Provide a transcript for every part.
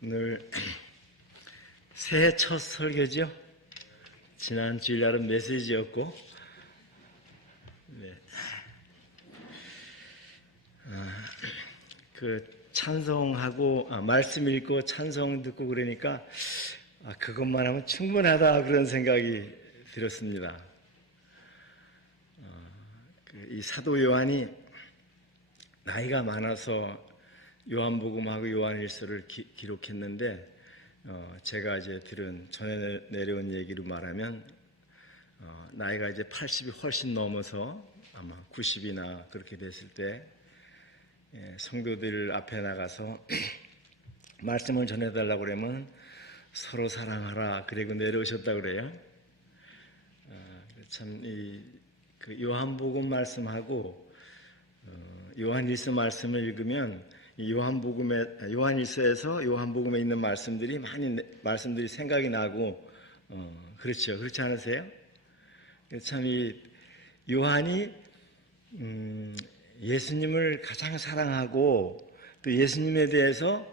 오늘 새해 첫 설교죠. 지난 주일날은 메시지였고, 그 찬송하고 말씀 읽고 찬송 듣고 그러니까 그것만 하면 충분하다 그런 생각이 들었습니다. 이 사도 요한이 나이가 많아서 요한복음하고 요한일서를 기록했는데 제가 이제 들은 전에 내려온 얘기로 말하면 나이가 이제 80이 훨씬 넘어서 아마 90이나 그렇게 됐을 때 성도들 앞에 나가서 말씀을 전해달라고 그러면 서로 사랑하라 그리고 내려오셨다고 그래요. 참 그 요한복음 말씀하고 요한일서 말씀을 읽으면 요한일서에서 요한복음에 있는 말씀들이 생각이 나고 그렇죠. 그렇지 않으세요? 참 이 요한이 예수님을 가장 사랑하고 또 예수님에 대해서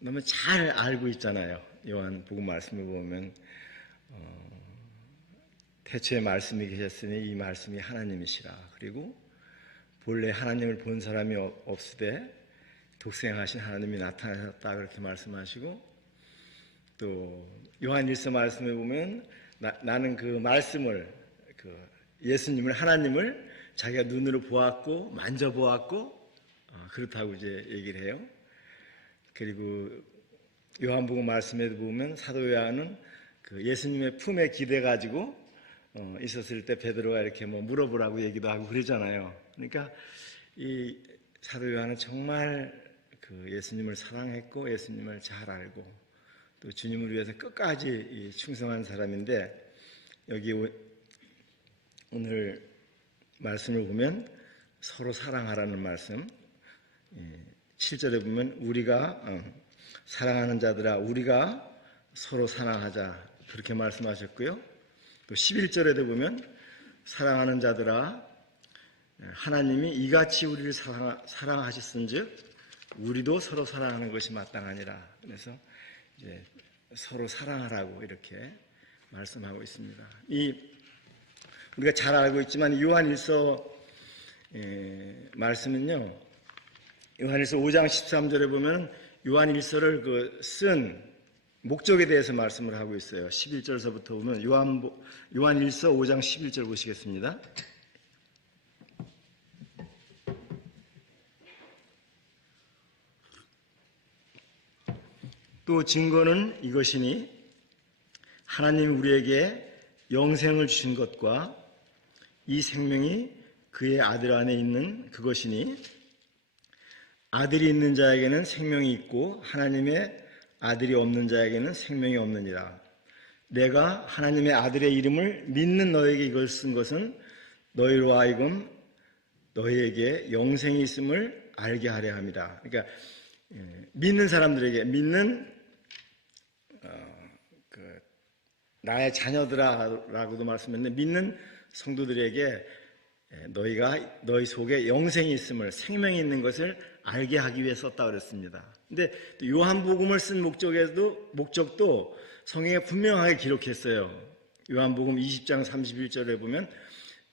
너무 잘 알고 있잖아요. 요한복음 말씀을 보면 태초에 말씀이 계셨으니 이 말씀이 하나님이시라. 그리고 본래 하나님을 본 사람이 없으되 독생하신 하나님이 나타나셨다 그렇게 말씀하시고, 또 요한일서 말씀에 보면 나는 그 말씀을 예수님을 하나님을 자기가 눈으로 보았고 만져보았고 그렇다고 이제 얘기를 해요. 그리고 요한복음 말씀에도 보면 사도 요한은 그 예수님의 품에 기대 가지고 있었을 때 베드로가 이렇게 물어보라고 얘기도 하고 그러잖아요. 그러니까 이 사도 요한은 정말 그 예수님을 사랑했고 예수님을 잘 알고 또 주님을 위해서 끝까지 충성한 사람인데, 여기 오늘 말씀을 보면 서로 사랑하라는 말씀 7절에 보면 우리가 사랑하는 자들아 우리가 서로 사랑하자 그렇게 말씀하셨고요. 또 11절에도 보면 사랑하는 자들아 하나님이 이같이 우리를 사랑하셨은즉 우리도 서로 사랑하는 것이 마땅하니라. 그래서 이제 서로 사랑하라고 이렇게 말씀하고 있습니다. 우리가 잘 알고 있지만 요한일서 말씀은요, 요한일서 5장 13절에 보면 요한일서를 쓴 목적에 대해서 말씀을 하고 있어요. 11절서부터 보면 요한일서 5장 11절 보시겠습니다. 또 증거는 이것이니 하나님이 우리에게 영생을 주신 것과 이 생명이 그의 아들 안에 있는 그것이니 아들이 있는 자에게는 생명이 있고 하나님의 아들이 없는 자에게는 생명이 없느니라. 내가 하나님의 아들의 이름을 믿는 너에게 이걸 쓴 것은 너희로 하여금 너희에게 영생이 있음을 알게 하려 함이라. 그러니까 믿는 사람들에게, 믿는 나의 자녀들아라고도 말씀했는데 믿는 성도들에게 너희 속에 영생이 있음을, 생명이 있는 것을 알게 하기 위해 썼다 그랬습니다. 근데 요한복음을 쓴 목적도 성경에 분명하게 기록했어요. 요한복음 20장 31절에 보면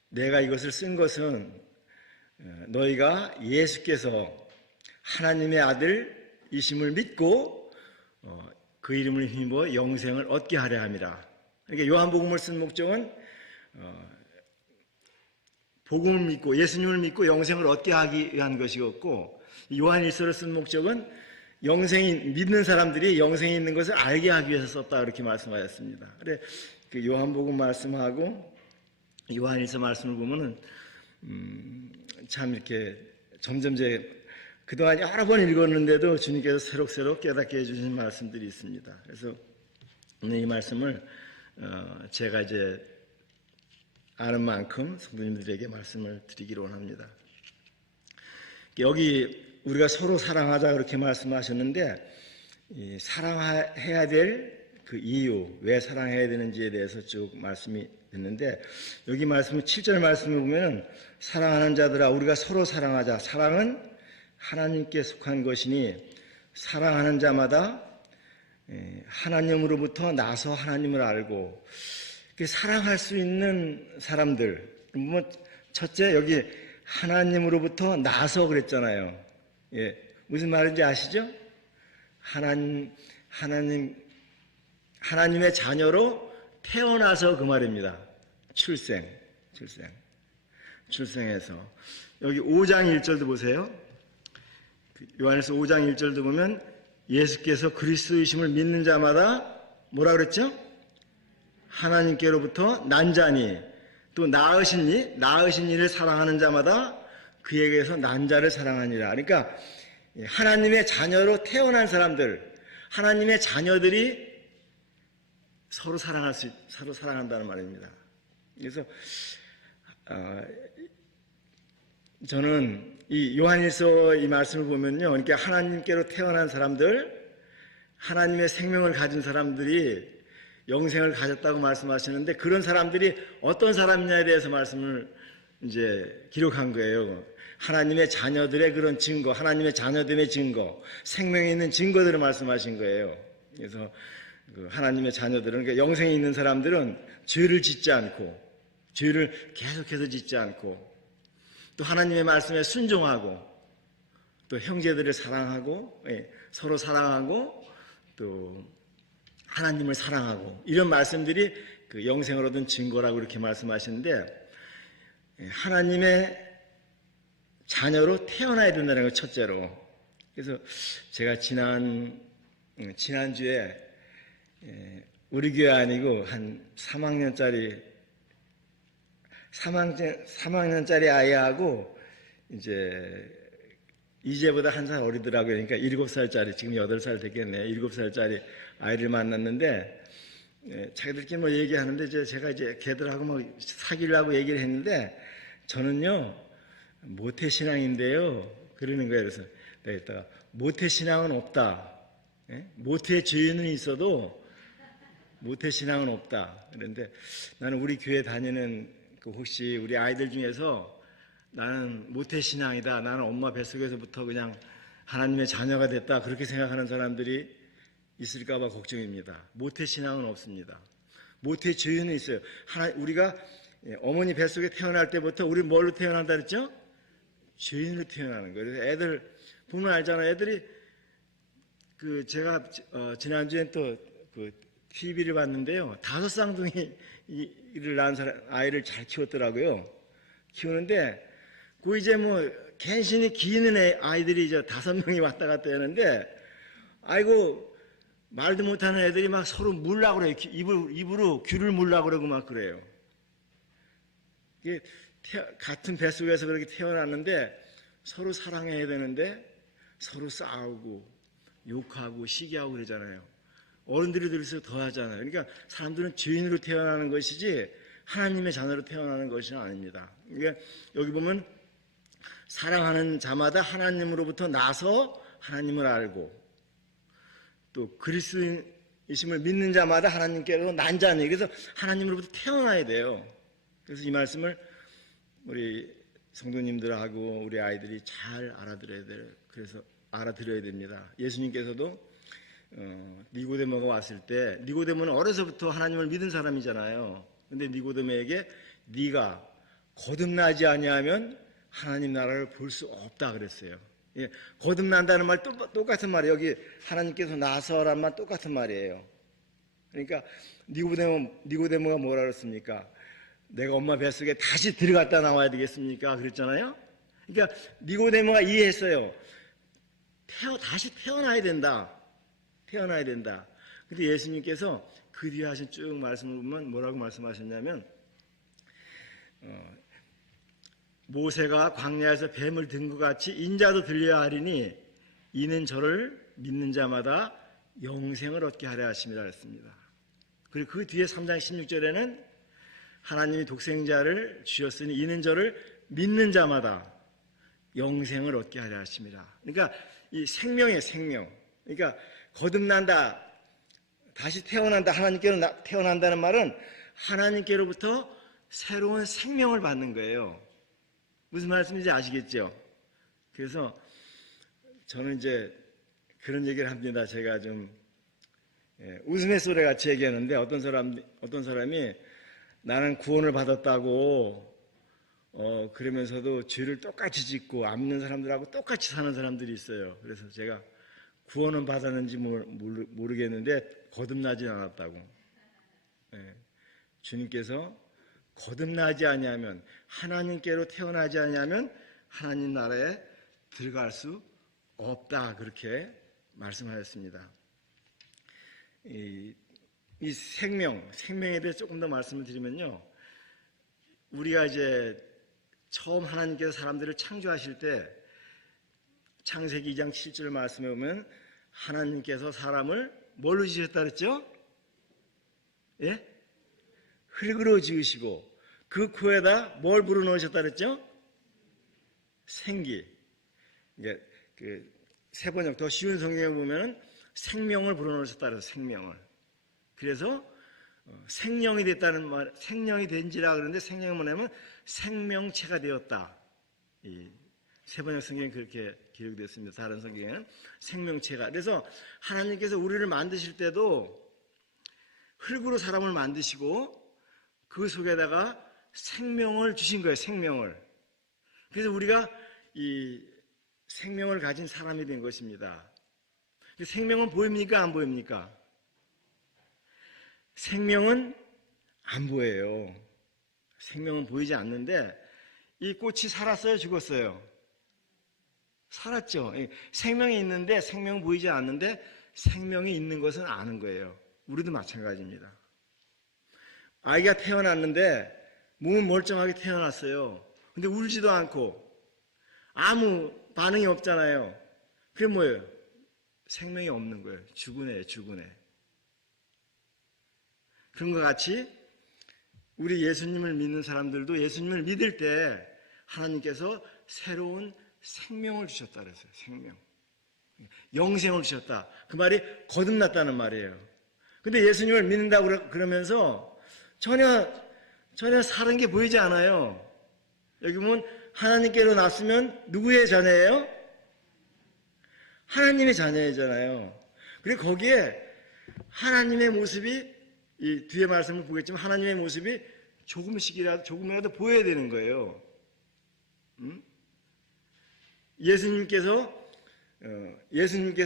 내가 이것을 쓴 것은 너희가 예수께서 하나님의 아들이심을 믿고 그 이름을 힘입어 영생을 얻게 하려 함이라. 그러니까 요한복음을 쓴 목적은 복음을 믿고 예수님을 믿고 영생을 얻게 하기 위한 것이었고, 요한일서를 쓴 목적은 믿는 사람들이 영생이 있는 것을 알게 하기 위해서 썼다 그렇게 말씀하셨습니다. 그래 그 요한복음 말씀하고 요한일서 말씀을 보면은 참 이렇게 점점 그동안 여러 번 읽었는데도 주님께서 새록새록 깨닫게 해주신 말씀들이 있습니다. 그래서 오늘 이 말씀을 제가 이제 아는 만큼 성도님들에게 말씀을 드리기로 합니다. 여기 우리가 서로 사랑하자 그렇게 말씀하셨는데, 사랑해야 될 그 이유, 왜 사랑해야 되는지에 대해서 쭉 말씀이 있는데, 여기 말씀 7절 말씀을 보면 사랑하는 자들아 우리가 서로 사랑하자. 사랑은 하나님께 속한 것이니 사랑하는 자마다 하나님으로부터 나서 하나님을 알고, 사랑할 수 있는 사람들, 첫째 여기 하나님으로부터 나서 그랬잖아요. 예, 무슨 말인지 아시죠? 하나님의 자녀로 태어나서 그 말입니다. 출생해서. 여기 5장 1절도 보세요. 요한일서 5장 1절도 보면 예수께서 그리스도이심을 믿는 자마다 뭐라 그랬죠? 하나님께로부터 난 자니, 또 낳으신 이를 사랑하는 자마다 그에게서 난 자를 사랑하니라. 그러니까 하나님의 자녀로 태어난 사람들, 하나님의 자녀들이 서로 사랑한다는 말입니다. 그래서 저는 이 요한일서 이 말씀을 보면요, 그러니까 하나님께로 태어난 사람들, 하나님의 생명을 가진 사람들이 영생을 가졌다고 말씀하시는데, 그런 사람들이 어떤 사람이냐에 대해서 말씀을 이제 기록한 거예요. 하나님의 자녀들의 그런 증거, 하나님의 자녀됨의 증거, 생명이 있는 증거들을 말씀하신 거예요. 그래서 하나님의 자녀들은, 그러니까 영생이 있는 사람들은 죄를 짓지 않고, 죄를 계속해서 짓지 않고, 또 하나님의 말씀에 순종하고, 또 형제들을 사랑하고, 서로 사랑하고, 또 하나님을 사랑하고, 이런 말씀들이 그 영생을 얻은 증거라고 이렇게 말씀하시는데, 하나님의 자녀로 태어나야 된다는 거 첫째로. 그래서 제가 지난주에 우리 교회 아니고 한 3학년짜리 아이하고 이제보다 한 살 어리더라고요. 그러니까 7살짜리, 지금 8살 됐겠네요. 7살짜리 아이를 만났는데, 자기들끼리 뭐 얘기하는데, 제가 걔들하고 뭐 사귀려고 얘기를 했는데, 저는요, 모태신앙인데요. 그러는 거예요. 그래서 내가 이따가, 모태신앙은 없다. 모태 죄인은 있어도 모태신앙은 없다. 그런데 나는 우리 교회 다니는 혹시 우리 아이들 중에서 나는 모태신앙이다, 나는 엄마 뱃속에서부터 그냥 하나님의 자녀가 됐다, 그렇게 생각하는 사람들이 있을까봐 걱정입니다. 모태신앙은 없습니다. 모태죄인은 있어요. 우리가 어머니 뱃속에 태어날 때부터 우리 뭘로 태어난다 그랬죠? 죄인으로 태어나는 거예요. 그래서 애들 보면 알잖아요. 애들이 제가 지난주엔 또 TV를 봤는데요. 5쌍둥이를 낳은 아이를 잘 키웠더라고요. 키우는데 이제 뭐 갠신이 기는 아이들이 이제 5명이 왔다 갔다 하는데, 아이고 말도 못하는 애들이 막 서로 물라고 그래요. 입으로 귤을 물라고 그러고 막 그래요. 이게 같은 뱃속에서 그렇게 태어났는데 서로 사랑해야 되는데 서로 싸우고 욕하고 시기하고 그러잖아요. 어른들이 들을수록 더 하잖아요. 그러니까 사람들은 죄인으로 태어나는 것이지 하나님의 자녀로 태어나는 것이 아닙니다. 그러니까 여기 보면 사랑하는 자마다 하나님으로부터 나서 하나님을 알고, 또 그리스도이심을 믿는 자마다 하나님께로 난 자니, 그래서 하나님으로부터 태어나야 돼요. 그래서 이 말씀을 우리 성도님들하고 우리 아이들이 잘 알아들어야 돼요. 그래서 알아들어야 됩니다. 예수님께서도 니고데모가 왔을 때, 니고데모는 어려서부터 하나님을 믿은 사람이잖아요. 근데 니고데모에게 네가 거듭나지 아니하면 하나님 나라를 볼 수 없다 그랬어요. 예, 거듭난다는 말 똑같은 말이에요. 여기 하나님께서 나서란 말 똑같은 말이에요. 그러니까 니고데모가 뭐라 그랬습니까? 내가 엄마 뱃속에 다시 들어갔다 나와야 되겠습니까? 그랬잖아요. 그러니까 니고데모가 이해했어요. 다시 태어나야 된다. 근데 예수님께서 그 뒤에 하신 쭉 말씀을 보면 뭐라고 말씀하셨냐면, 모세가 광야에서 뱀을 든 것 같이 인자도 들려야 하리니 이는 저를 믿는 자마다 영생을 얻게 하려 하심이라 했습니다. 그리고 그 뒤에 3장 16절에는 하나님이 독생자를 주셨으니 이는 저를 믿는 자마다 영생을 얻게 하려 하심이라. 그러니까 이 생명의 생명. 그러니까 거듭난다, 다시 태어난다, 하나님께로 태어난다는 말은 하나님께로부터 새로운 생명을 받는 거예요. 무슨 말씀인지 아시겠죠? 그래서 저는 이제 그런 얘기를 합니다. 제가 좀 웃음의 같이 얘기하는데 어떤 사람이 나는 구원을 받았다고 그러면서도 죄를 똑같이 짓고 안 믿는 사람들하고 똑같이 사는 사람들이 있어요. 그래서 제가 구원은 받았는지 모르겠는데 거듭나지 않았다고. 주님께서 거듭나지 아니하면, 하나님께로 태어나지 아니하면 하나님 나라에 들어갈 수 없다, 그렇게 말씀하셨습니다. 이 생명에 대해서 조금 더 말씀을 드리면요, 우리가 이제 처음 하나님께서 사람들을 창조하실 때 창세기 2장 7절 말씀에 보면 하나님께서 사람을 뭘로 지으셨다 그랬죠? 예? 흙으로 지으시고 그 코에다 뭘 불어넣으셨다 그랬죠? 생기. 이게 그 세번역 더 쉬운 성경에 보면 생명을 불어넣으셨다 그래서 생명을. 그래서 생명이 됐다는 말, 생명이 된지라 그러는데 생명이 뭐냐면 생명체가 되었다. 이 세번역 성경에 그렇게 기록되었습니다. 다른 성경에는 생명체가. 그래서 하나님께서 우리를 만드실 때도 흙으로 사람을 만드시고 그 속에다가 생명을 주신 거예요. 생명을. 그래서 우리가 이 생명을 가진 사람이 된 것입니다. 생명은 보입니까? 안 보입니까? 생명은 안 보여요. 생명은 보이지 않는데 이 꽃이 살았어요? 죽었어요? 살았죠. 생명이 있는데 생명은 보이지 않는데 생명이 있는 것은 아는 거예요. 우리도 마찬가지입니다. 아이가 태어났는데 몸은 멀쩡하게 태어났어요. 근데 울지도 않고 아무 반응이 없잖아요. 그게 뭐예요? 생명이 없는 거예요. 죽은 애예요. 죽은 애. 그런 것 같이 우리 예수님을 믿는 사람들도 예수님을 믿을 때 하나님께서 새로운 생명을 주셨다 그랬어요. 생명. 영생을 주셨다. 그 말이 거듭났다는 말이에요. 근데 예수님을 믿는다고 그러면서 전혀 사는 게 보이지 않아요. 여기 보면 하나님께로 났으면 누구의 자녀예요? 하나님의 자녀이잖아요. 그리고 거기에 하나님의 모습이 이 뒤에 말씀을 보겠지만 하나님의 모습이 조금이라도 보여야 되는 거예요. 예수님께서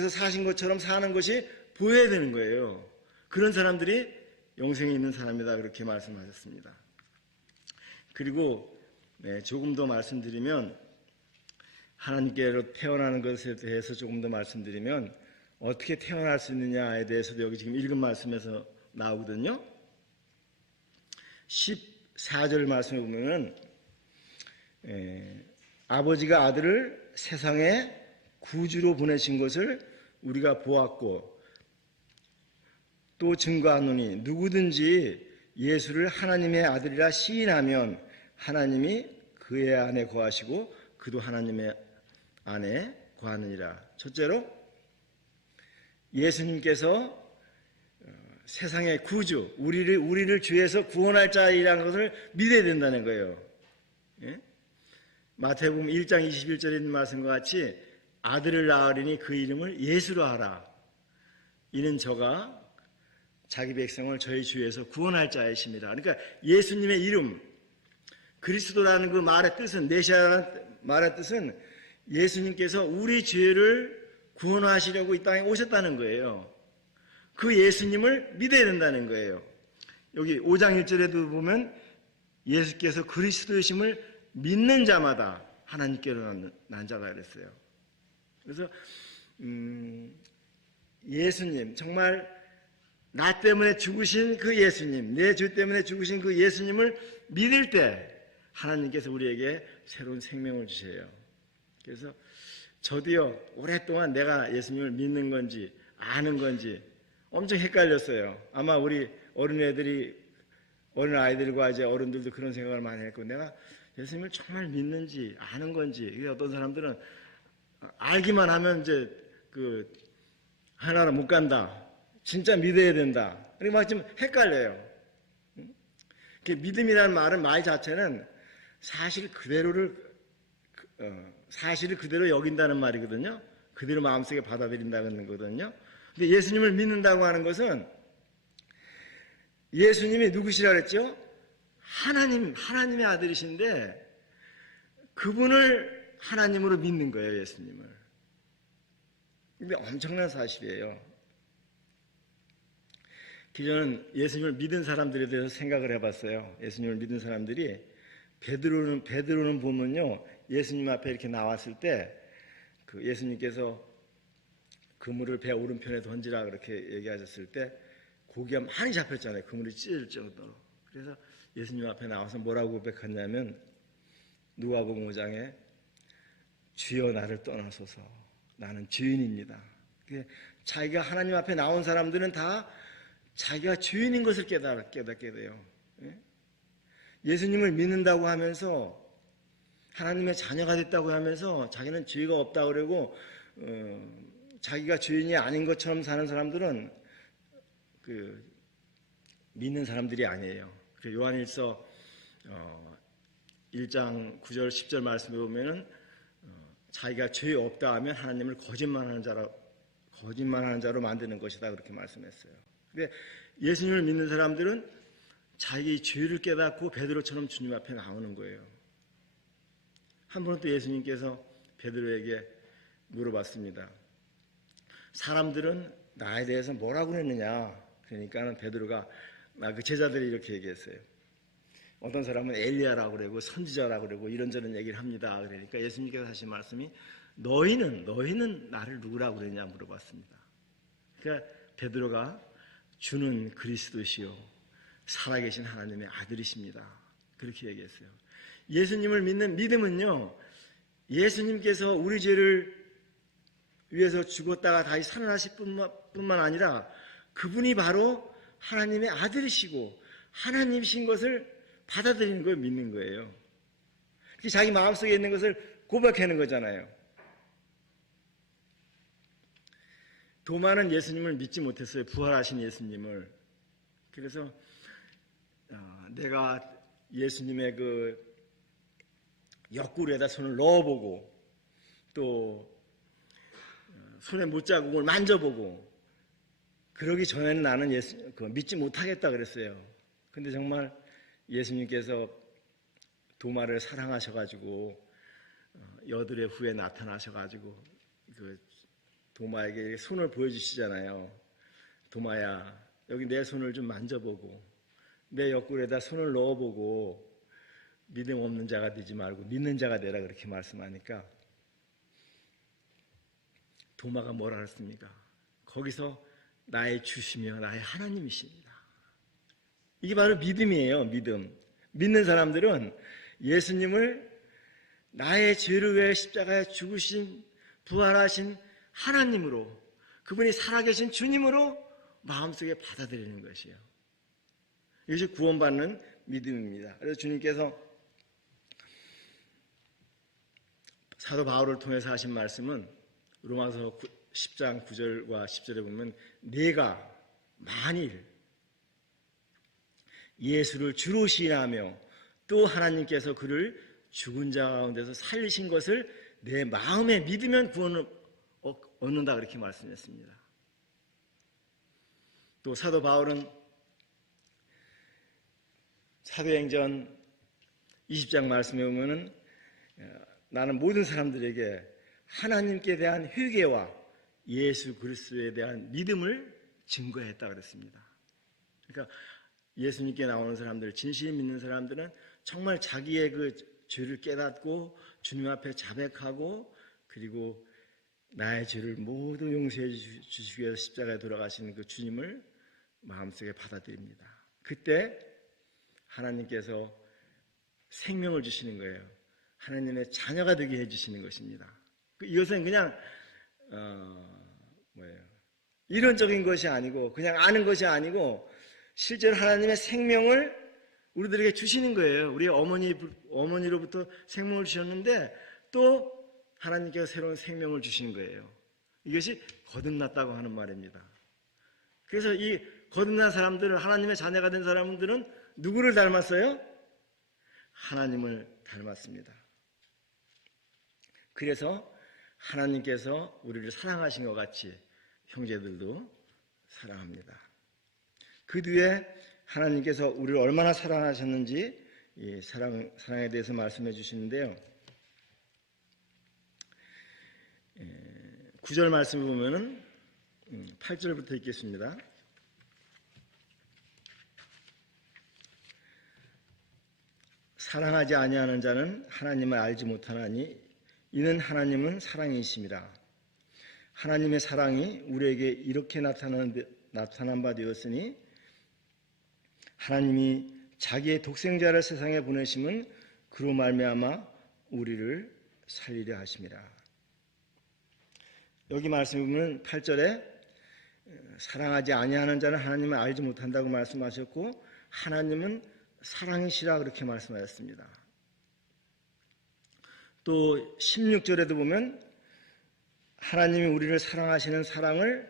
사신 것처럼 사는 것이 보여야 되는 거예요. 그런 사람들이 영생이 있는 사람이다, 그렇게 말씀하셨습니다. 그리고 조금 더 말씀드리면 하나님께로 태어나는 것에 대해서 조금 더 말씀드리면 어떻게 태어날 수 있느냐에 대해서도 여기 지금 읽은 말씀에서 나오거든요. 14절 말씀에 보면은 아버지가 아들을 세상에 구주로 보내신 것을 우리가 보았고 또 증거하노니 누구든지 예수를 하나님의 아들이라 시인하면 하나님이 그의 안에 거하시고 그도 하나님의 안에 거하느니라. 첫째로 예수님께서 세상의 구주, 우리를 죄에서 구원할 자이라는 것을 믿어야 된다는 거예요. 예? 마태복음 1장 21절에 있는 말씀과 같이 아들을 낳으리니 그 이름을 예수로 하라. 이는 저가 자기 백성을 저희 주에서 구원할 자이십니다. 그러니까 예수님의 이름, 그리스도라는 그 말의 뜻은, 메시아라는 말의 뜻은 예수님께서 우리 죄를 구원하시려고 이 땅에 오셨다는 거예요. 그 예수님을 믿어야 된다는 거예요. 여기 5장 1절에도 보면 예수께서 그리스도이심을 믿는 자마다 하나님께로 난 자가 그랬어요. 그래서 예수님, 정말 나 때문에 죽으신 그 예수님, 내 죄 때문에 죽으신 그 예수님을 믿을 때 하나님께서 우리에게 새로운 생명을 주세요. 그래서 저도요, 오랫동안 내가 예수님을 믿는 건지 아는 건지 엄청 헷갈렸어요. 아마 우리 어린 아이들과 이제 어른들도 그런 생각을 많이 했고, 내가 예수님을 정말 믿는지 아는 건지. 어떤 사람들은 알기만 하면 이제 하나로 못 간다. 진짜 믿어야 된다. 그리고 막 좀 헷갈려요. 믿음이라는 말 자체는 사실을 그대로 여긴다는 말이거든요. 그대로 마음속에 받아들인다는 거거든요. 근데 예수님을 믿는다고 하는 것은 예수님이 누구시라 그랬죠? 하나님의 아들이신데 그분을 하나님으로 믿는 거예요, 예수님을. 근데 엄청난 사실이에요. 기존은 예수님을 믿은 사람들에 대해서 생각을 해봤어요. 예수님을 믿은 사람들이 베드로는 보면요, 예수님 앞에 이렇게 나왔을 때 그 예수님께서 그물을 배 오른편에 던지라 그렇게 얘기하셨을 때 고기가 많이 잡혔잖아요. 그물이 찢어질 정도로. 그래서 예수님 앞에 나와서 뭐라고 고백했냐면 누가복음 5장에 주여 나를 떠나소서 나는 죄인입니다. 자기가 하나님 앞에 나온 사람들은 다 자기가 죄인인 것을 깨닫게 돼요. 예수님을 믿는다고 하면서 하나님의 자녀가 됐다고 하면서 자기는 죄가 없다고 그러고 자기가 죄인이 아닌 것처럼 사는 사람들은 믿는 사람들이 아니에요. 요한일서 1장 9절 10절 말씀에 보면은 자기가 죄 없다 하면 하나님을 거짓말하는 자로 만드는 것이다 그렇게 말씀했어요. 근데 예수님을 믿는 사람들은 자기 죄를 깨닫고 베드로처럼 주님 앞에 나오는 거예요. 한 번은 또 예수님께서 베드로에게 물어봤습니다. 사람들은 나에 대해서 뭐라고 했느냐? 그러니까 베드로가 그 제자들이 이렇게 얘기했어요. 어떤 사람은 엘리야라고 그러고 선지자라고 그러고 이런저런 얘기를 합니다. 그러니까 예수님께서 하신 말씀이 너희는 나를 누구라고 그러냐 물어봤습니다. 그러니까 베드로가 주는 그리스도시요 살아계신 하나님의 아들이십니다. 그렇게 얘기했어요. 예수님을 믿는 믿음은요, 예수님께서 우리 죄를 위해서 죽었다가 다시 살아나실 뿐만 아니라 그분이 바로 하나님의 아들이시고 하나님이신 것을 받아들이는 걸 믿는 거예요. 자기 마음속에 있는 것을 고백하는 거잖아요. 도마는 예수님을 믿지 못했어요. 부활하신 예수님을. 그래서 내가 예수님의 그 옆구리에다 손을 넣어보고 또 손에 못자국을 만져보고 그러기 전에는 나는 믿지 못하겠다 그랬어요. 근데 정말 예수님께서 도마를 사랑하셔가지고 여드레 후에 나타나셔가지고 그 도마에게 손을 보여주시잖아요. 도마야, 여기 내 손을 좀 만져보고 내 옆구리에다 손을 넣어보고 믿음 없는 자가 되지 말고 믿는 자가 되라 그렇게 말씀하니까 도마가 뭐라 했습니까? 거기서 나의 주시며 나의 하나님이십니다. 이게 바로 믿음이에요. 믿음. 믿는 사람들은 예수님을 나의 죄를 위해 십자가에 죽으신 부활하신 하나님으로 그분이 살아계신 주님으로 마음속에 받아들이는 것이에요. 이것이 구원받는 믿음입니다. 그래서 주님께서 사도 바울을 통해서 하신 말씀은 로마서 10장 9절과 10절에 보면 내가 만일 예수를 주로 시인하며 또 하나님께서 그를 죽은 자 가운데서 살리신 것을 내 마음에 믿으면 구원을 얻는다 그렇게 말씀했습니다. 또 사도 바울은 사도행전 20장 말씀에 보면은 나는 모든 사람들에게 하나님께 대한 회개와 예수 그리스도에 대한 믿음을 증거했다 그랬습니다. 그러니까 예수님께 나오는 사람들, 진실히 믿는 사람들은 정말 자기의 그 죄를 깨닫고 주님 앞에 자백하고 그리고 나의 죄를 모두 용서해 주시기 위해서 십자가에 돌아가시는 그 주님을 마음속에 받아들입니다. 그때 하나님께서 생명을 주시는 거예요. 하나님의 자녀가 되게 해주시는 것입니다. 이것은 그냥 이론적인 것이 아니고 그냥 아는 것이 아니고 실제로 하나님의 생명을 우리들에게 주시는 거예요. 우리 어머니로부터 생명을 주셨는데 또 하나님께서 새로운 생명을 주시는 거예요. 이것이 거듭났다고 하는 말입니다. 그래서 이 거듭난 사람들은 하나님의 자녀가 된 사람들은 누구를 닮았어요? 하나님을 닮았습니다. 그래서 하나님께서 우리를 사랑하신 것 같이 형제들도 사랑합니다. 그 뒤에 하나님께서 우리를 얼마나 사랑하셨는지 이 사랑에 대해서 말씀해 주시는데요. 9절 말씀을 보면은 8절부터 읽겠습니다. 사랑하지 아니하는 자는 하나님을 알지 못하나니 이는 하나님은 사랑이심이라. 하나님의 사랑이 우리에게 이렇게 나타난 바 되었으니 하나님이 자기의 독생자를 세상에 보내심은 그로 말미암아 우리를 살리려 하심이라. 여기 말씀해 보면 8절에 사랑하지 아니하는 자는 하나님을 알지 못한다고 말씀하셨고 하나님은 사랑이시라 그렇게 말씀하셨습니다. 또 16절에도 보면 하나님이 우리를 사랑하시는 사랑을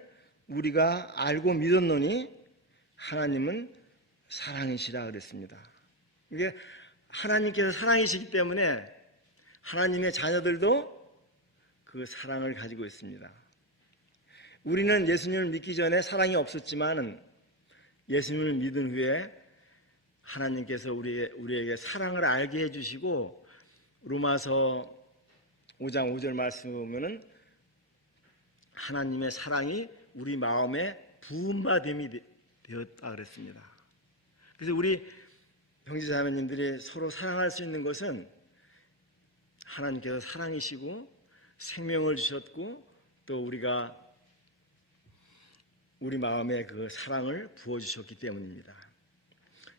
우리가 알고 믿었노니 하나님은 사랑이시라 그랬습니다. 이게 하나님께서 사랑이시기 때문에 하나님의 자녀들도 그 사랑을 가지고 있습니다. 우리는 예수님을 믿기 전에 사랑이 없었지만 예수님을 믿은 후에 하나님께서 우리에게 사랑을 알게 해주시고 로마서 5장 5절 말씀 보면은 하나님의 사랑이 우리 마음에 부음받음이 되었다 그랬습니다. 그래서 우리 형제자매님들이 서로 사랑할 수 있는 것은 하나님께서 사랑이시고 생명을 주셨고 또 우리가 우리 마음에 그 사랑을 부어주셨기 때문입니다.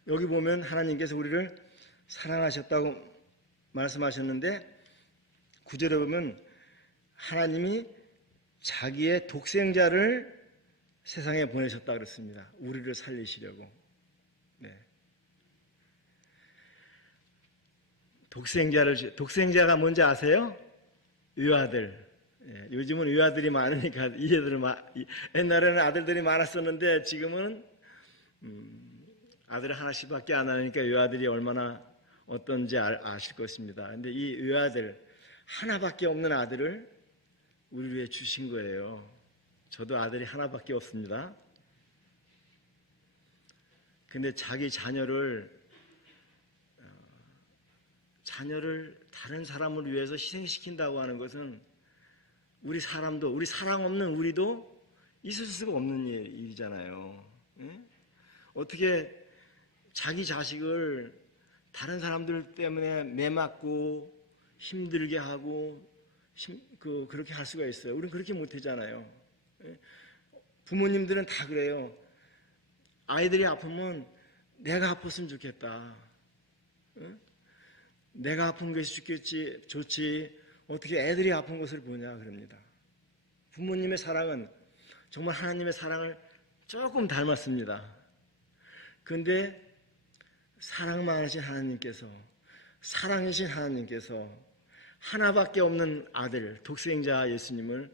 여기 보면 하나님께서 우리를 사랑하셨다고 말씀하셨는데 9절에 보면 하나님이 자기의 독생자를 세상에 보내셨다 그랬습니다. 우리를 살리시려고. 네. 독생자가 뭔지 아세요? 의아들. 예, 요즘은 의아들이 많으니까 옛날에는 아들들이 많았었는데 지금은 아들 하나씩밖에 안 하니까 의아들이 얼마나 어떤지 아실 것입니다. 근데 이 의아들 하나밖에 없는 아들을 우리 위해 주신 거예요. 저도 아들이 하나밖에 없습니다. 근데 자기 자녀를 다른 사람을 위해서 희생시킨다고 하는 것은 우리 사랑 없는 우리도 있을 수가 없는 일이잖아요. 응? 어떻게 자기 자식을 다른 사람들 때문에 매맞고 힘들게 하고 그렇게 할 수가 있어요. 우리는 그렇게 못하잖아요. 부모님들은 다 그래요. 아이들이 아프면 내가 아팠으면 좋겠다. 내가 아픈 것이 좋지 어떻게 애들이 아픈 것을 보냐 그럽니다. 부모님의 사랑은 정말 하나님의 사랑을 조금 닮았습니다. 그런데 사랑 많으신 하나님께서 사랑이신 하나님께서 하나밖에 없는 아들 독생자 예수님을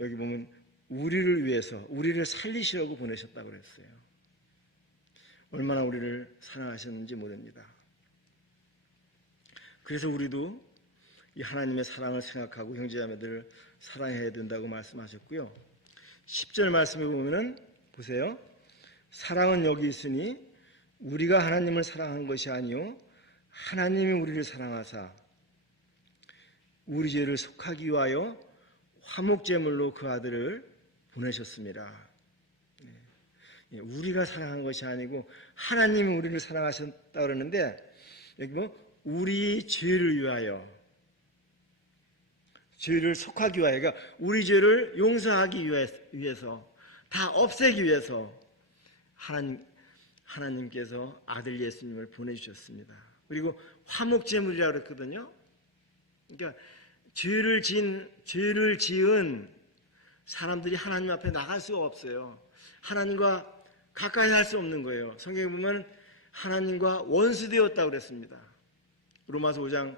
여기 보면 우리를 위해서 우리를 살리시려고 보내셨다고 그랬어요. 얼마나 우리를 사랑하셨는지 모릅니다. 그래서 우리도 이 하나님의 사랑을 생각하고 형제자매들을 사랑해야 된다고 말씀하셨고요. 10절 말씀에 보면은 보세요. 사랑은 여기 있으니 우리가 하나님을 사랑한 것이 아니요 하나님이 우리를 사랑하사 우리 죄를 속하기 위하여 화목제물로 그 아들을 보내셨습니다. 우리가 사랑한 것이 아니고 하나님이 우리를 사랑하셨다 그러는데 여기 뭐 우리 죄를 위하여 죄를 속하기 위하여 그러니까 우리 죄를 용서하기 위해서 다 없애기 위해서 하나님께서 아들 예수님을 보내주셨습니다. 그리고 화목제물이라고 그랬거든요. 그러니까 죄를 지은 사람들이 하나님 앞에 나갈 수가 없어요. 하나님과 가까이 할 수 없는 거예요. 성경에 보면 하나님과 원수되었다고 그랬습니다. 로마서 5장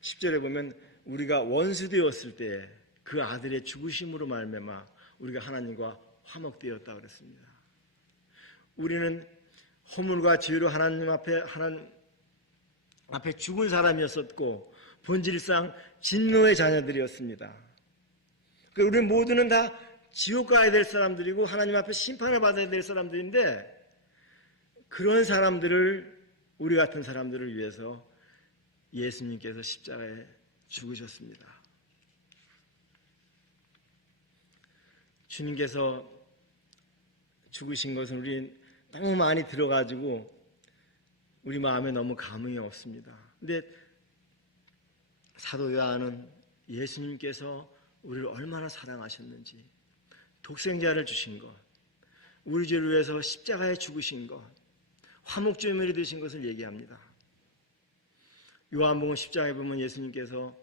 10절에 보면 우리가 원수되었을 때 그 아들의 죽으심으로 말미암아 우리가 하나님과 화목되었다고 그랬습니다. 우리는 허물과 죄로 하나님 앞에 죽은 사람이었었고 본질상 진노의 자녀들이었습니다. 우리 모두는 다 지옥 가야 될 사람들이고 하나님 앞에 심판을 받아야 될 사람들인데, 그런 사람들을, 우리 같은 사람들을 위해서 예수님께서 십자가에 죽으셨습니다. 주님께서 죽으신 것은 우리 너무 많이 들어가지고 우리 마음에 너무 감흥이 없습니다. 근데 사도 요한은 예수님께서 우리를 얼마나 사랑하셨는지, 독생자를 주신 것, 우리 죄를 위해서 십자가에 죽으신 것, 화목제물이 되신 것을 얘기합니다. 요한복음 10장에 보면 예수님께서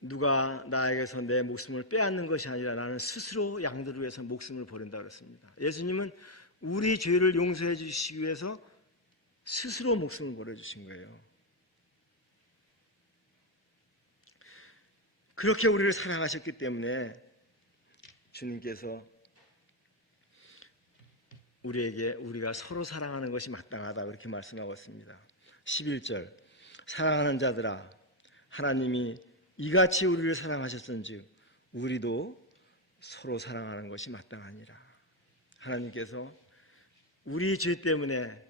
누가 나에게서 내 목숨을 빼앗는 것이 아니라 나는 스스로 양들을 위해서 목숨을 버린다 그랬습니다. 예수님은 우리 죄를 용서해 주시기 위해서 스스로 목숨을 버려주신 거예요. 그렇게 우리를 사랑하셨기 때문에 주님께서 우리가 서로 사랑하는 것이 마땅하다 그렇게 말씀하고 있습니다. 11절, 사랑하는 자들아, 하나님이 이같이 우리를 사랑하셨은즉 우리도 서로 사랑하는 것이 마땅하니라. 하나님께서 우리 죄 때문에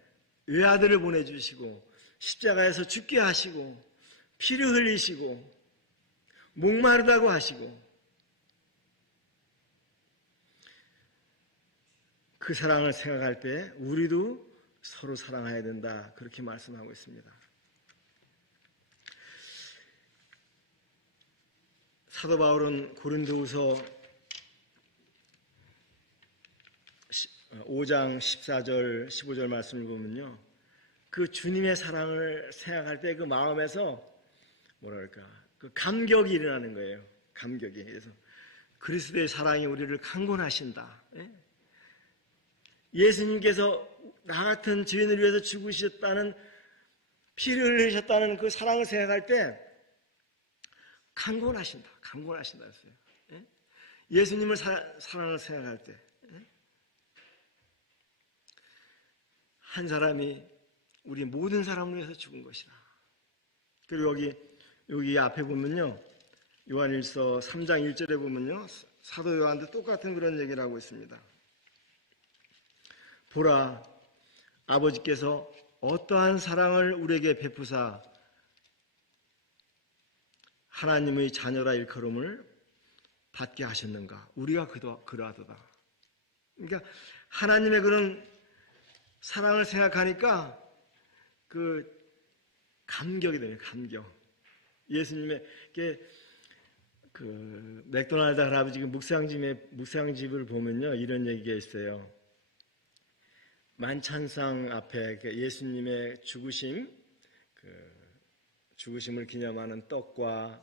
외아들을 보내주시고 십자가에서 죽게 하시고 피를 흘리시고 목마르다고 하시고, 그 사랑을 생각할 때 우리도 서로 사랑해야 된다 그렇게 말씀하고 있습니다. 사도 바울은 고린도후서 5장 14절 15절 말씀을 보면요, 그 주님의 사랑을 생각할 때 그 마음에서 그 감격이 일어나는 거예요. 감격이. 그래서 그리스도의 사랑이 우리를 강권하신다. 예수님께서 나 같은 죄인을 위해서 죽으셨다는, 피를 흘리셨다는 그 사랑을 생각할 때 강권하신다. 강권하신다 했어요. 예수님을 사랑을 생각할 때 한 사람이 우리 모든 사람을 위해서 죽은 것이다. 그리고 여기 앞에 보면요, 요한일서 3장 1절에 보면요, 사도 요한도 똑같은 그런 얘기를 하고 있습니다. 보라, 아버지께서 어떠한 사랑을 우리에게 베푸사 하나님의 자녀라 일컬음을 받게 하셨는가. 우리가 그러하도다. 그러니까 하나님의 그런 사랑을 생각하니까 그 감격이 돼요. 감격. 예수님의 그 맥도날드 할아버지 묵상집을 보면요, 이런 얘기가 있어요. 만찬상 앞에 예수님의 죽으심을 기념하는 떡과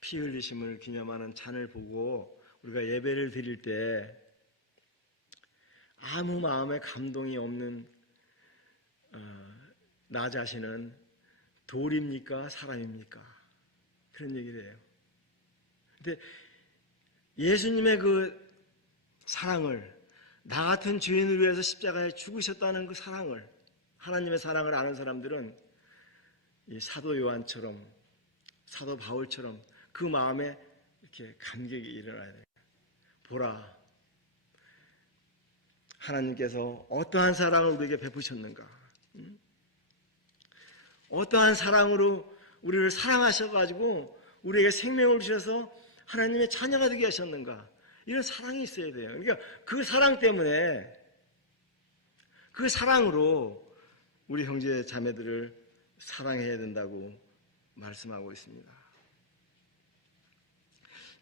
피 흘리심을 기념하는 잔을 보고 우리가 예배를 드릴 때 아무 마음에 감동이 없는 나 자신은 돌입니까? 사람입니까? 그런 얘기를 해요. 근데 예수님의 그 사랑을, 나 같은 죄인을 위해서 십자가에 죽으셨다는 그 사랑을, 하나님의 사랑을 아는 사람들은 이 사도 요한처럼, 사도 바울처럼 그 마음에 이렇게 감격이 일어나야 돼요. 보라, 하나님께서 어떠한 사랑을 우리에게 베푸셨는가? 어떠한 사랑으로 우리를 사랑하셔가지고 우리에게 생명을 주셔서 하나님의 자녀가 되게 하셨는가? 이런 사랑이 있어야 돼요. 그러니까 그 사랑 때문에, 그 사랑으로 우리 형제 자매들을 사랑해야 된다고 말씀하고 있습니다.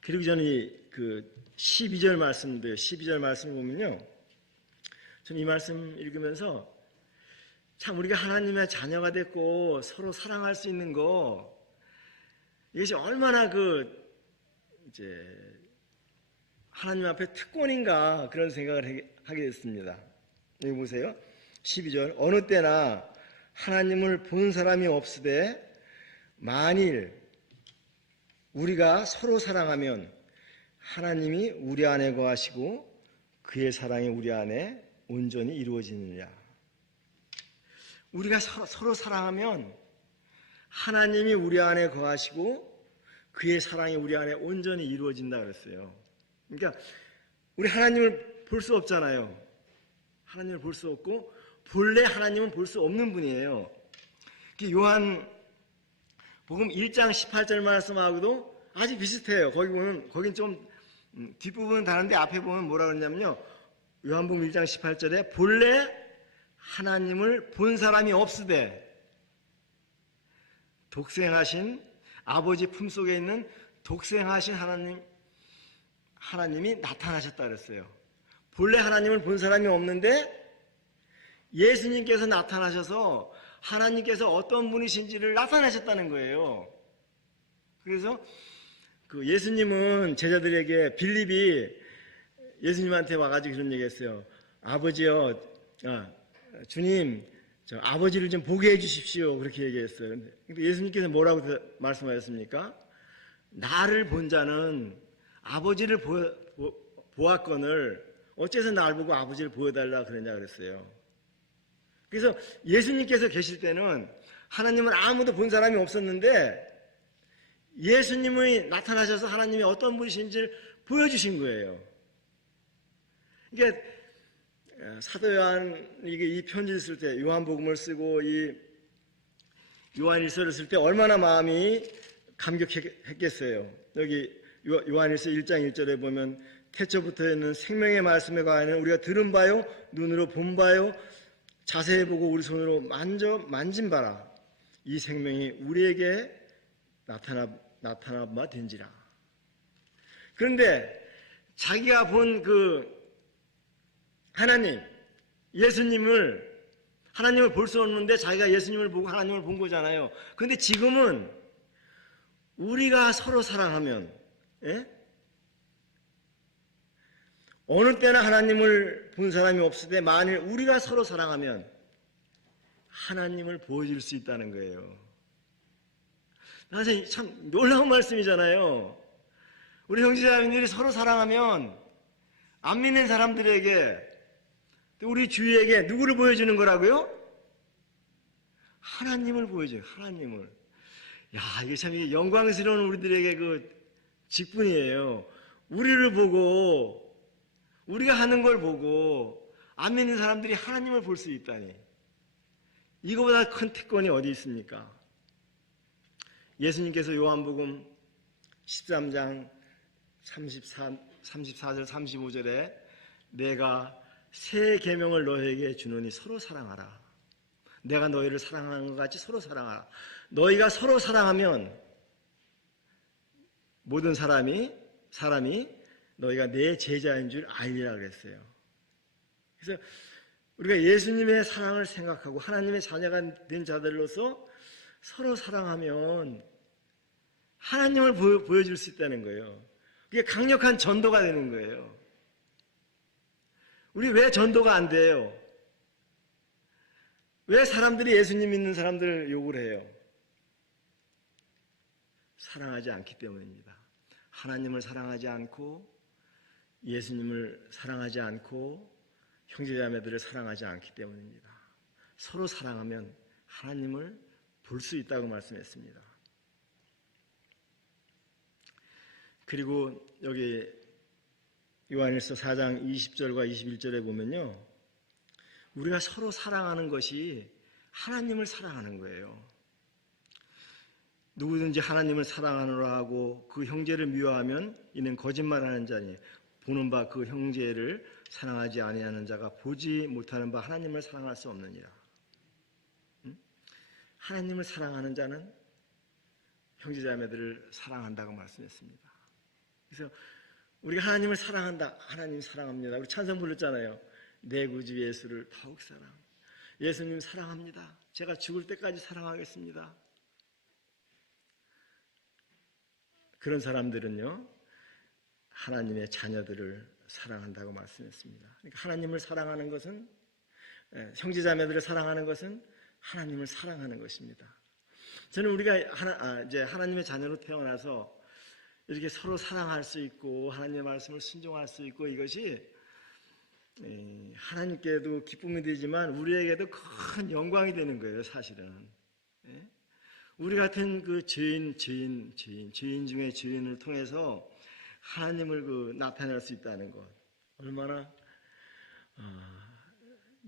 그리고 저는 그 12절 말씀인데요. 12절 말씀을 보면요, 저는 이 말씀 읽으면서 참 우리가 하나님의 자녀가 됐고 서로 사랑할 수 있는 거, 이것이 얼마나 하나님 앞에 특권인가 그런 생각을 하게 됐습니다. 여기 보세요. 12절. 어느 때나 하나님을 본 사람이 없으되 만일 우리가 서로 사랑하면 하나님이 우리 안에 거하시고 그의 사랑이 우리 안에 온전히 이루어지느냐. 우리가 서로 사랑하면 하나님이 우리 안에 거하시고 그의 사랑이 우리 안에 온전히 이루어진다 그랬어요. 그러니까 우리 하나님을 볼 수 없잖아요. 하나님을 볼 수 없고 본래 하나님은 볼 수 없는 분이에요. 요한 복음 1장 18절 말씀하고도 아주 비슷해요. 거기 보면 거긴 좀 뒷부분은 다른데 앞에 보면 뭐라 그러냐면요. 요한복음 1장 18절에 본래 하나님을 본 사람이 없으되 독생하신 아버지 품속에 있는 독생하신 하나님이 나타나셨다 그랬어요. 본래 하나님을 본 사람이 없는데 예수님께서 나타나셔서 하나님께서 어떤 분이신지를 나타나셨다는 거예요. 그래서 그 예수님은 제자들에게 빌립이 예수님한테 와가지고 그런 얘기했어요. 아버지요, 주님, 저 아버지를 좀 보게 해주십시오. 그렇게 얘기했어요. 근데 예수님께서 뭐라고 말씀하셨습니까? 나를 본 자는 아버지를 보았거늘 어째서 날 보고 아버지를 보여달라 그러냐 그랬어요. 그래서 예수님께서 계실 때는 하나님을 아무도 본 사람이 없었는데 예수님이 나타나셔서 하나님이 어떤 분이신지를 보여주신 거예요. 그러니까 사도 요한이 이 편지를 쓸 때, 요한복음을 쓰고 이 요한일서를 쓸 때 얼마나 마음이 감격했겠어요. 여기 요한일서 1장 1절에 보면 태초부터 있는 생명의 말씀에 관하여는 우리가 들은 바요, 눈으로 본 바요, 자세히 보고 우리 손으로 만진 바라. 이 생명이 우리에게 나타나 바 된지라. 그런데 자기가 본 그 하나님, 예수님을, 하나님을 볼 수 없는데 자기가 예수님을 보고 하나님을 본 거잖아요. 그런데 지금은 우리가 서로 사랑하면, 어느 때나 하나님을 본 사람이 없을 때 만일 우리가 서로 사랑하면 하나님을 보여줄 수 있다는 거예요. 사실 참 놀라운 말씀이잖아요. 우리 형제자매들이 서로 사랑하면 안 믿는 사람들에게 또 우리 주위에게 누구를 보여주는 거라고요? 하나님을 보여줘요. 하나님을. 야, 이게 참 영광스러운 우리들에게 그 직분이에요. 우리를 보고 우리가 하는 걸 보고 안 믿는 사람들이 하나님을 볼 수 있다니. 이거보다 큰 특권이 어디 있습니까? 예수님께서 요한복음 13장 34절 35절에 내가 새 계명을 너희에게 주노니 서로 사랑하라. 내가 너희를 사랑하는 것 같이 서로 사랑하라. 너희가 서로 사랑하면 모든 사람이 너희가 내 제자인 줄 알리라 그랬어요. 그래서 우리가 예수님의 사랑을 생각하고 하나님의 자녀가 된 자들로서 서로 사랑하면 하나님을 보여줄 수 있다는 거예요. 그게 강력한 전도가 되는 거예요. 우리 왜 전도가 안 돼요? 왜 사람들이 예수님 믿는 사람들을 욕을 해요? 사랑하지 않기 때문입니다. 하나님을 사랑하지 않고 예수님을 사랑하지 않고 형제자매들을 사랑하지 않기 때문입니다. 서로 사랑하면 하나님을 볼 수 있다고 말씀했습니다. 그리고 여기 요한일서 4장 20절과 21절에 보면요. 우리가 서로 사랑하는 것이 하나님을 사랑하는 거예요. 누구든지 하나님을 사랑하노라 하고 그 형제를 미워하면 이는 거짓말하는 자니 보는 바 그 형제를 사랑하지 아니하는 자가 보지 못하는 바 하나님을 사랑할 수 없느니라. 하나님을 사랑하는 자는 형제자매들을 사랑한다고 말씀했습니다. 그래서 우리가 하나님을 사랑한다. 하나님 사랑합니다. 우리 찬송 불렀잖아요. 내 구주 예수를 더욱 사랑. 예수님 사랑합니다. 제가 죽을 때까지 사랑하겠습니다. 그런 사람들은요. 하나님의 자녀들을 사랑한다고 말씀했습니다. 그러니까 하나님을 사랑하는 것은 형제자매들을 사랑하는 것은 하나님을 사랑하는 것입니다. 저는 우리가 이제 하나님의 자녀로 태어나서 이렇게 서로 사랑할 수 있고 하나님의 말씀을 순종할 수 있고 이것이 하나님께도 기쁨이 되지만 우리에게도 큰 영광이 되는 거예요. 사실은 우리 같은 그 죄인 중에 죄인을 통해서 하나님을 나타낼 수 있다는 것, 얼마나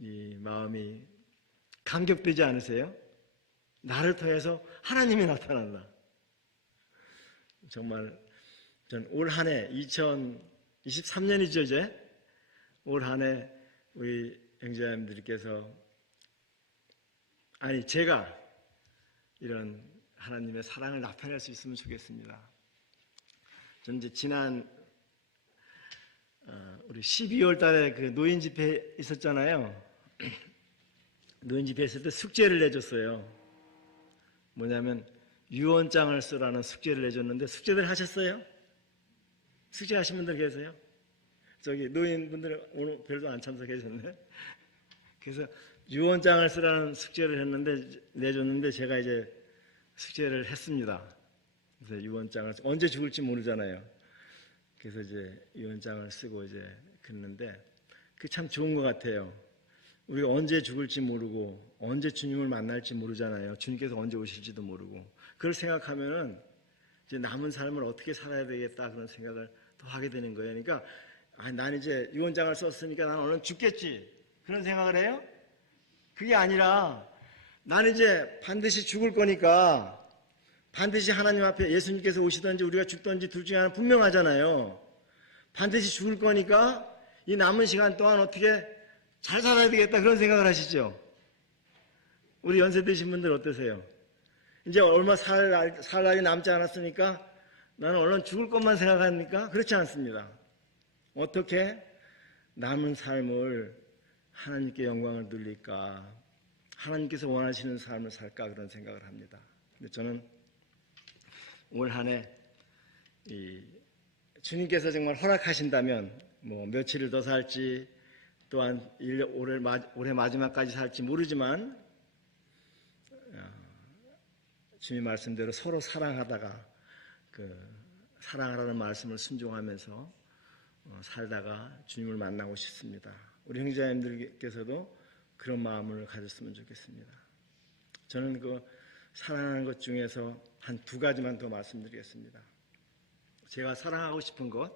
이 마음이 감격되지 않으세요? 나를 통해서 하나님이 나타난다. 정말 전 올 한 해 2023년이죠 이제. 올 한 해 우리 형제자매들께서, 아니 제가 이런 하나님의 사랑을 나타낼 수 있으면 좋겠습니다. 저는 이제 지난 우리 12월 달에 그 노인 집회 있었잖아요. 노인 집회 했을 때 숙제를 내줬어요. 뭐냐면 유언장을 쓰라는 숙제를 내줬는데, 숙제들 하셨어요? 숙제 하신 분들 계세요? 저기 노인분들 오늘 별도 안 참석하셨네. 그래서 유언장을 쓰라는 숙제를 내줬는데 제가 이제 숙제를 했습니다. 그래서 유언장을, 언제 죽을지 모르잖아요. 그래서 이제 유언장을 쓰고 이제 긋는데, 그게 참 좋은 것 같아요. 우리가 언제 죽을지 모르고 언제 주님을 만날지 모르잖아요. 주님께서 언제 오실지도 모르고. 그걸 생각하면은 이제 남은 삶을 어떻게 살아야 되겠다, 그런 생각을 또 하게 되는 거예요. 그러니까 난 이제 유언장을 썼으니까 나는 얼른 죽겠지, 그런 생각을 해요? 그게 아니라 나는 이제 반드시 죽을 거니까, 반드시 하나님 앞에 예수님께서 오시든지 우리가 죽든지 둘 중에 하나 분명하잖아요. 반드시 죽을 거니까 이 남은 시간 동안 어떻게 잘 살아야 되겠다, 그런 생각을 하시죠? 우리 연세 드신 분들 어떠세요? 이제 얼마 살 날이 남지 않았으니까 나는 얼른 죽을 것만 생각합니까? 그렇지 않습니다. 어떻게 남은 삶을 하나님께 영광을 돌릴까, 하나님께서 원하시는 삶을 살까, 그런 생각을 합니다. 근데 저는 올 한 해 주님께서 정말 허락하신다면 뭐 며칠을 더 살지, 또한 올해 마지막까지 살지 모르지만, 주님 말씀대로 서로 사랑하다가 사랑하라는 말씀을 순종하면서 살다가 주님을 만나고 싶습니다. 우리 형제자매들께서도 그런 마음을 가졌으면 좋겠습니다. 저는 사랑하는 것 중에서 한 두 가지만 더 말씀드리겠습니다. 제가 사랑하고 싶은 것,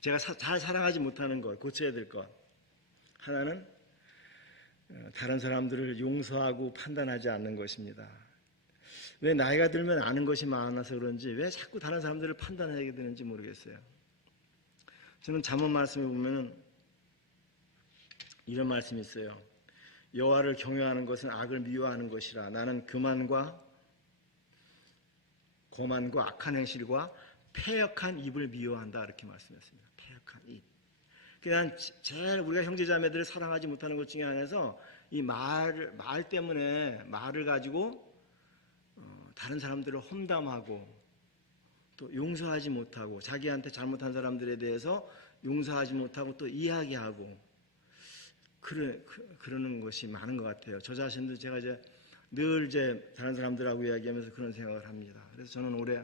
제가 잘 사랑하지 못하는 것, 고쳐야 될 것. 하나는 다른 사람들을 용서하고 판단하지 않는 것입니다. 왜 나이가 들면 아는 것이 많아서 그런지 왜 자꾸 다른 사람들을 판단하게 되는지 모르겠어요. 저는 잠언 말씀에 보면 이런 말씀이 있어요. 여호와를 경외하는 것은 악을 미워하는 것이라. 나는 교만과 거만과 악한 행실과 패역한 입을 미워한다, 이렇게 말씀했습니다. 패역한 입. 그냥 제일 우리가 형제자매들을 사랑하지 못하는 것 중에 하나에서 이 말 때문에, 말을 가지고 다른 사람들을 험담하고 또 용서하지 못하고, 자기한테 잘못한 사람들에 대해서 용서하지 못하고 또 이야기하고 그러는 것이 많은 것 같아요. 저 자신도 제가 늘 다른 사람들하고 이야기하면서 그런 생각을 합니다. 그래서 저는 올해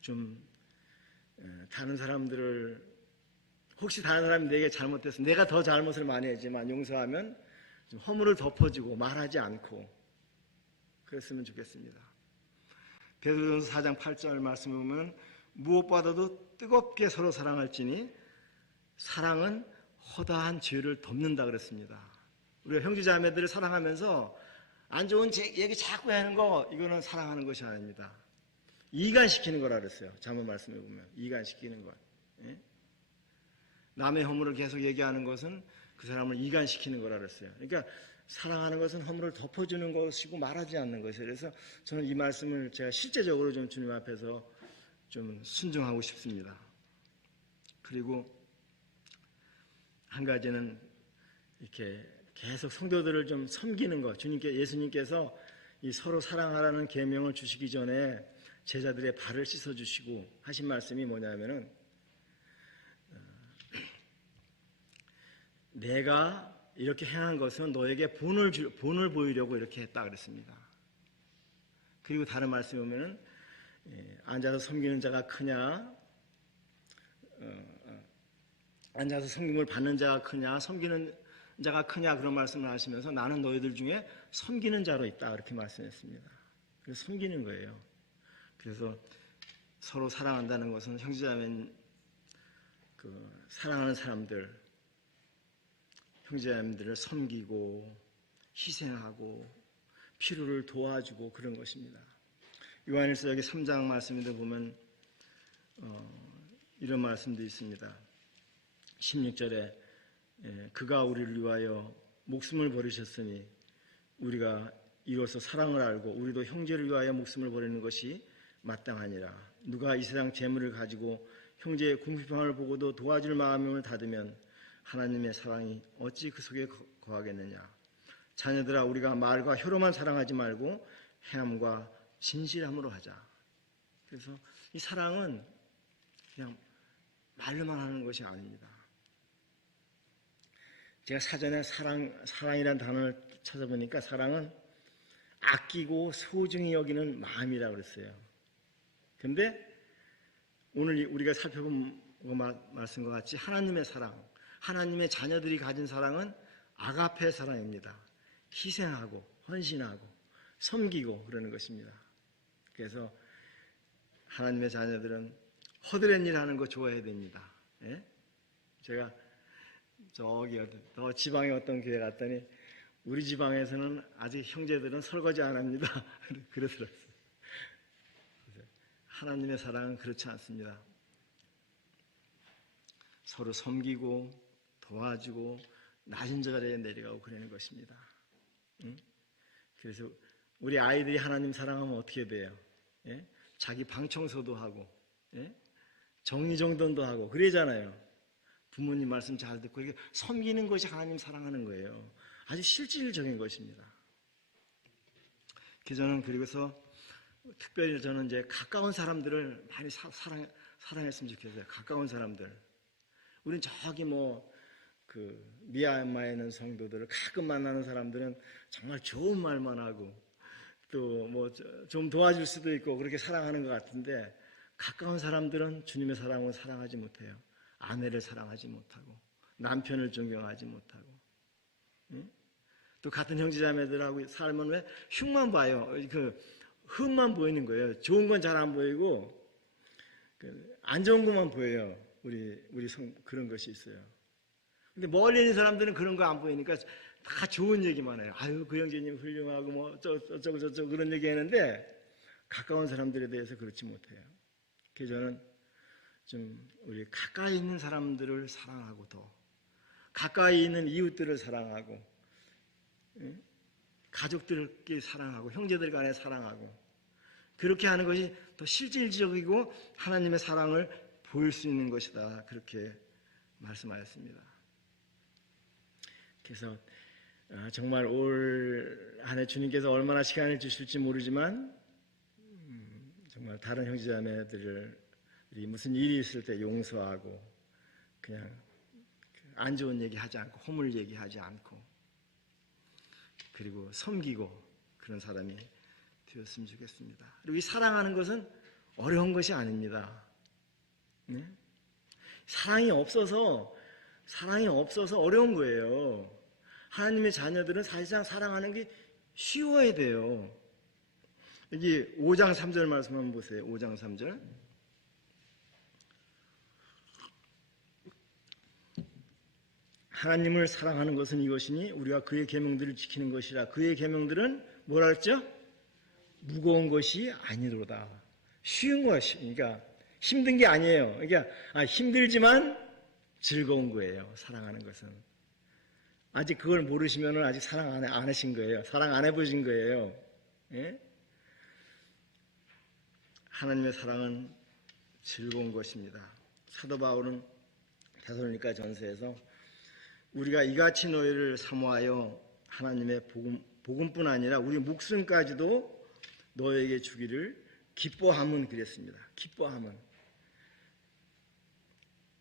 좀 다른 사람들을, 혹시 다른 사람이 내게 잘못해서 내가 더 잘못을 많이 했지만 용서하면 좀 허물을 덮어주고 말하지 않고 그랬으면 좋겠습니다. 베드로전서 4장 8절 말씀을 보면 무엇보다도 뜨겁게 서로 사랑할지니 사랑은 허다한 죄를 덮는다 그랬습니다. 우리가 형제자매들을 사랑하면서 안 좋은 얘기 자꾸 하는 거, 이거는 사랑하는 것이 아닙니다. 이간시키는 거라 그랬어요. 잠언 말씀에 보면 이간시키는 것. 예? 남의 허물을 계속 얘기하는 것은 그 사람을 이간시키는 거라 그랬어요. 그러니까 사랑하는 것은 허물을 덮어주는 것이고 말하지 않는 것이에요. 그래서 저는 이 말씀을 제가 실제적으로 좀 주님 앞에서 좀 순종하고 싶습니다. 그리고 한 가지는 이렇게 계속 성도들을 좀 섬기는 것. 예수님께서 이 서로 사랑하라는 계명을 주시기 전에 제자들의 발을 씻어주시고 하신 말씀이 뭐냐면은 내가 이렇게 행한 것은 너에게 본을 보이려고 이렇게 했다 그랬습니다. 그리고 다른 말씀에 보면은 앉아서 섬기는 자가 크냐, 앉아서 섬김을 받는 자가 크냐, 섬기는 자가 크냐, 그런 말씀을 하시면서 나는 너희들 중에 섬기는 자로 있다, 그렇게 말씀했습니다. 그래서 섬기는 거예요. 그래서 서로 사랑한다는 것은 형제자매 사랑하는 사람들, 형제자매들을 섬기고 희생하고 필요를 도와주고 그런 것입니다. 요한일서 여기 3장 말씀인데 보면 이런 말씀도 있습니다. 16절에 그가 우리를 위하여 목숨을 버리셨으니 우리가 이로써 사랑을 알고 우리도 형제를 위하여 목숨을 버리는 것이 마땅하니라. 누가 이 세상 재물을 가지고 형제의 궁핍함을 보고도 도와줄 마음을 닫으면 하나님의 사랑이 어찌 그 속에 거하겠느냐. 자녀들아, 우리가 말과 혀로만 사랑하지 말고 행함과 진실함으로 하자. 그래서 이 사랑은 그냥 말로만 하는 것이 아닙니다. 제가 사전에 사랑이라는 단어를 찾아보니까 사랑은 아끼고 소중히 여기는 마음이라고 그랬어요. 근데 오늘 우리가 살펴본 말씀과 같이 하나님의 사랑, 하나님의 자녀들이 가진 사랑은 아가페 사랑입니다. 희생하고 헌신하고 섬기고 그러는 것입니다. 그래서 하나님의 자녀들은 허드렛 일 하는 거 좋아해야 됩니다. 예? 제가 저기 더 지방에 어떤 교회 갔더니 우리 지방에서는 아직 형제들은 설거지 안 합니다. 그러더라고요. 하나님의 사랑은 그렇지 않습니다. 서로 섬기고 도와주고 낮은 자리에 내려가고 그러는 것입니다. 응? 그래서 우리 아이들이 하나님 사랑하면 어떻게 돼요? 예? 자기 방 청소도 하고, 예? 정리정돈도 하고 그러잖아요. 부모님 말씀 잘 듣고 이게 섬기는 것이 하나님 사랑하는 거예요. 아주 실질적인 것입니다. 그리고서 특별히 저는 이제 가까운 사람들을 많이 사랑했으면 좋겠어요. 가까운 사람들. 우린 저기 미얀마에 있는 성도들을 가끔 만나는 사람들은 정말 좋은 말만 하고 또 좀 도와줄 수도 있고 그렇게 사랑하는 것 같은데 가까운 사람들은 주님의 사랑을 사랑하지 못해요. 아내를 사랑하지 못하고 남편을 존경하지 못하고 응? 또 같은 형제자매들하고 살면 왜 흉만 봐요. 흠만 보이는 거예요. 좋은 건 잘 안 보이고 안 좋은 것만 보여요. 우리 그런 것이 있어요. 근데 멀리 있는 사람들은 그런 거 안 보이니까 다 좋은 얘기만 해요. 아유, 그 형제님 훌륭하고 어쩌고 저쩌고 그런 얘기 하는데 가까운 사람들에 대해서 그렇지 못해요. 그래서 저는 좀 우리 가까이 있는 사람들을 사랑하고 더 가까이 있는 이웃들을 사랑하고 가족들끼리 사랑하고 형제들 간에 사랑하고 그렇게 하는 것이 더 실질적이고 하나님의 사랑을 보일 수 있는 것이다. 그렇게 말씀하였습니다. 그래서 정말 올 한 해 주님께서 얼마나 시간을 주실지 모르지만 정말 다른 형제자매들을 무슨 일이 있을 때 용서하고 그냥 안 좋은 얘기 하지 않고 허물 얘기하지 않고 그리고 섬기고 그런 사람이 되었으면 좋겠습니다. 그리고 이 사랑하는 것은 어려운 것이 아닙니다. 네? 사랑이 없어서 어려운 거예요. 하나님의 자녀들은 사실상 사랑하는 게 쉬워야 돼요. 여기 5장 3절 말씀 한번 보세요. 5장 3절. 하나님을 사랑하는 것은 이것이니 우리가 그의 계명들을 지키는 것이라. 그의 계명들은 뭐라 했죠? 무거운 것이 아니로다. 쉬운 것이, 그러니까 힘든 게 아니에요. 그러니까 힘들지만 즐거운 거예요. 사랑하는 것은. 아직 그걸 모르시면 아직 사랑 안 하신 거예요. 사랑 안 해보신 거예요. 예? 하나님의 사랑은 즐거운 것입니다. 사도 바울은 데살로니가 전서에서 우리가 이같이 너희를 사모하여 하나님의 복음뿐 아니라 우리 목숨까지도 너에게 주기를 기뻐함은 그랬습니다. 기뻐함은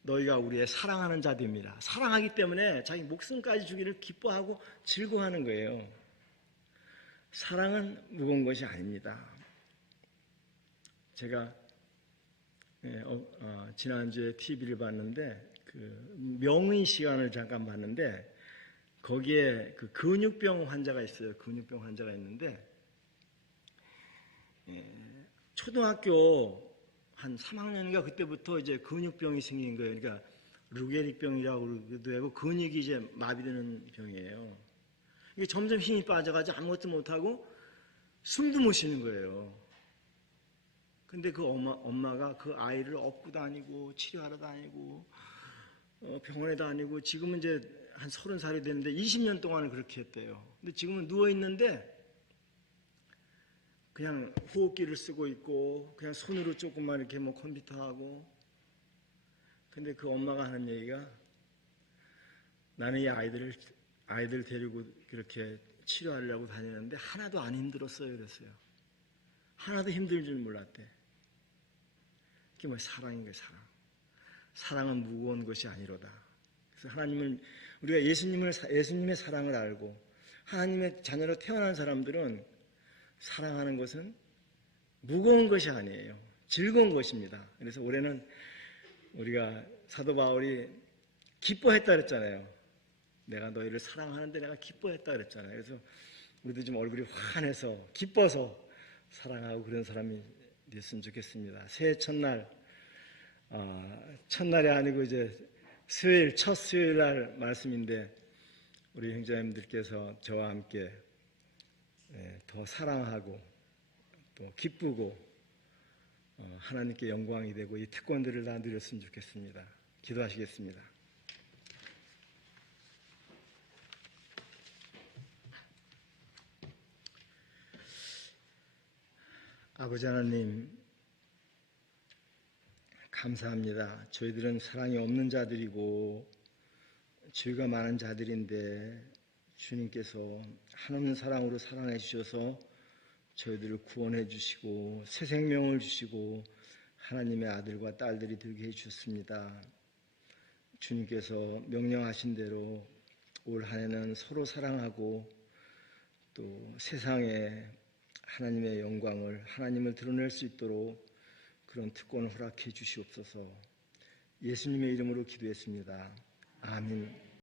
너희가 우리의 사랑하는 자들입니다. 사랑하기 때문에 자기 목숨까지 주기를 기뻐하고 즐거워하는 거예요. 사랑은 무거운 것이 아닙니다. 제가 지난주에 TV를 봤는데 명의 시간을 잠깐 봤는데 거기에 근육병 환자가 있어요. 근육병 환자가 있는데 초등학교 한 3학년인가 그때부터 이제 근육병이 생긴 거예요. 그러니까 루게릭병이라고 그러기도 하고 근육이 이제 마비되는 병이에요. 이게 점점 힘이 빠져가지고 아무것도 못하고 숨도 못 쉬는 거예요. 근데 그 엄마가 그 아이를 업고 다니고 치료하러 다니고 병원에 다니고 지금은 이제 한 30살이 됐는데 20년 동안을 그렇게 했대요. 근데 지금은 누워있는데 그냥 호흡기를 쓰고 있고 그냥 손으로 조금만 이렇게 뭐 컴퓨터하고. 근데 그 엄마가 하는 얘기가 나는 이 아이들 데리고 그렇게 치료하려고 다니는데 하나도 안 힘들었어요. 그랬어요. 하나도 힘들 줄 몰랐대. 그게 뭐 사랑인 거예요. 사랑은 무거운 것이 아니로다. 그래서 우리가 예수님의 사랑을 알고 하나님의 자녀로 태어난 사람들은 사랑하는 것은 무거운 것이 아니에요. 즐거운 것입니다. 그래서 올해는 우리가 사도 바울이 기뻐했다 그랬잖아요. 내가 너희를 사랑하는데 내가 기뻐했다 그랬잖아요. 그래서 우리도 좀 얼굴이 환해서 기뻐서 사랑하고 그런 사람이 됐으면 좋겠습니다. 새해 첫날이 아니고 이제 첫 수요일 날 말씀인데 우리 형제님들께서 저와 함께 더 사랑하고 또 기쁘고 하나님께 영광이 되고 이 특권들을 다 누렸으면 좋겠습니다. 기도하시겠습니다. 아버지 하나님, 감사합니다. 저희들은 사랑이 없는 자들이고 죄가 많은 자들인데 주님께서 한없는 사랑으로 사랑해 주셔서 저희들을 구원해 주시고 새 생명을 주시고 하나님의 아들과 딸들이 되게 해 주셨습니다. 주님께서 명령하신 대로 올 한 해는 서로 사랑하고 또 세상에 하나님의 영광을 하나님을 드러낼 수 있도록 그런 특권을 허락해 주시옵소서. 예수님의 이름으로 기도했습니다. 아멘.